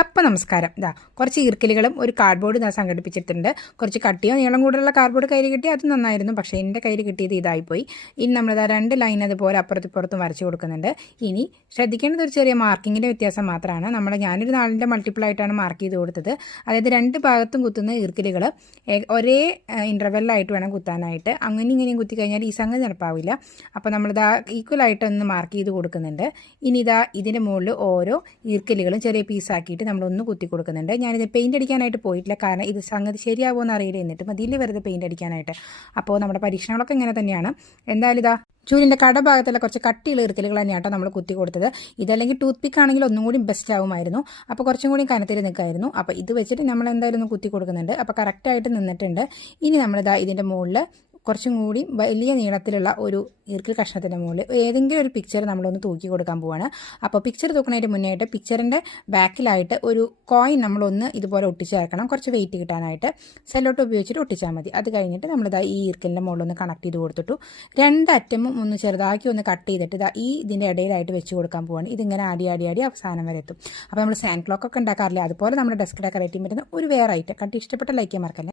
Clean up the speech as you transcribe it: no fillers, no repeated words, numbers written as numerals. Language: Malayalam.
അപ്പം നമസ്കാരം. കുറച്ച് ഈർക്കലുകളും ഒരു കാർഡ്ബോർഡ് സംഘടിപ്പിച്ചിട്ടുണ്ട്. കുറച്ച് കട്ടിയോ നീളം കൂടുതലുള്ള കാർഡ്ബോർഡ് കയ്യിൽ കിട്ടി, അത് നന്നായിരുന്നു. പക്ഷേ എൻ്റെ കയ്യിൽ കിട്ടിയത് ഇതായിപ്പോയി. ഇനി നമ്മളിതാ 2 ലൈൻ അതുപോലെ അപ്പുറത്തും വരച്ച് കൊടുക്കുന്നുണ്ട്. ഇനി ശ്രദ്ധിക്കേണ്ടത് ഒരു ചെറിയ മാർക്കിങ്ങിൻ്റെ വ്യത്യാസം മാത്രമാണ്. ഞാനൊരു 4ൻ്റെ മൾട്ടിപ്പിൾ ആയിട്ടാണ് മാർക്ക് ചെയ്ത് കൊടുത്തത്. അതായത് 2 ഭാഗത്തും കുത്തുന്ന ഈർക്കലുകൾ ഒരേ ഇൻ്റർവെല്ലായിട്ട് വേണം കുത്താനായിട്ട്. ഇങ്ങനെയും കുത്തി കഴിഞ്ഞാൽ ഈ സംഗതി നടപ്പാവില്ല. അപ്പോൾ നമ്മളിതാ ഈക്വലായിട്ടൊന്ന് മാർക്ക് ചെയ്ത് കൊടുക്കുന്നുണ്ട്. ഇനി ഇതിൻ്റെ മുകളിൽ ഓരോ ഈർക്കലുകളും ചെറിയ പീസാക്കിയിട്ട് നമ്മളൊന്ന് കുത്തി കൊടുക്കുന്നുണ്ട്. ഞാനിത് പെയിൻ്റ് അടിക്കാനായിട്ട് പോയിട്ടില്ല, കാരണം ഇത് സംഗതി ശരിയാവുമോ എന്ന് അറിയില്ല. എന്നിട്ട് മതിയില്ലേ വെറുതെ പെയിൻ്റ് അടിക്കാനായിട്ട്. അപ്പോൾ നമ്മുടെ പരീക്ഷണങ്ങളൊക്കെ ഇങ്ങനെ തന്നെയാണ്. എന്തായാലും ചൂലിൻ്റെ കടഭാഗത്തുള്ള കുറച്ച് കട്ടിയുള്ള ഈർക്കലുകൾ തന്നെയാട്ടോ നമ്മൾ കുത്തി കൊടുത്തത്. ഇതല്ലെങ്കിൽ ടൂത്ത് പിക്ക് ആണെങ്കിൽ ഒന്നും കൂടി ബെസ്റ്റ് ആവുമായിരുന്നു. അപ്പോൾ കുറച്ചും കൂടി കനത്തിൽ നിൽക്കായിരുന്നു. അപ്പോൾ ഇത് വെച്ചിട്ട് നമ്മൾ എന്തായാലും ഒന്ന് കുത്തി കൊടുക്കുന്നുണ്ട്. അപ്പോൾ കറക്റ്റായിട്ട് നിന്നിട്ടുണ്ട്. ഇനി ഇതിൻ്റെ മുകളിൽ കുറച്ചും കൂടി വലിയ നീളത്തിലുള്ള ഒരു ഈർക്കൽ കഷ്ണത്തിൻ്റെ മുകളിൽ ഏതെങ്കിലും ഒരു പിക്ചർ നമ്മളൊന്ന് തൂക്കി കൊടുക്കാൻ പോവാണ്. അപ്പോൾ പിക്ചർ തൂക്കണതിന് മുന്നേയായിട്ട് പിക്ചറിൻ്റെ ബാക്കിലായിട്ട് ഒരു കോയിൻ നമ്മളൊന്ന് ഇതുപോലെ ഒട്ടിച്ച് ചേർക്കണം, കുറച്ച് വെയിറ്റ് കിട്ടാനായിട്ട്. സെല്ലോട്ട് ഉപയോഗിച്ചിട്ട് ഒട്ടിച്ചാൽ മതി. അത് കഴിഞ്ഞിട്ട് ഈ ഈർക്കലിൻ്റെ മുകളിലൊന്ന് കണക്ട് ചെയ്ത് കൊടുത്തിട്ടു 2 അറ്റമും ഒന്ന് ചെറുതാക്കി ഒന്ന് കട്ട് ചെയ്തിട്ട് ഇതിൻ്റെ ഇടയിലായിട്ട് വെച്ച് കൊടുക്കാൻ പോവാണ്. ഇതിങ്ങനെ ആടി അവസാനം വരെ എത്തും. അപ്പോൾ നമ്മൾ സാൻഡ് ക്ലോക്കൊക്കെ ഉണ്ടാക്കാറില്ല, അതുപോലെ നമ്മുടെ ഡെസ്ക് ഡെക്കറേറ്റ് ചെയ്യാൻ പറ്റുന്ന ഒരു വേറെ ഐറ്റം. കണ്ട് ഇഷ്ടപ്പെട്ട ലൈക്ക് ചെയ്യാൻ മറക്കല്ലേ.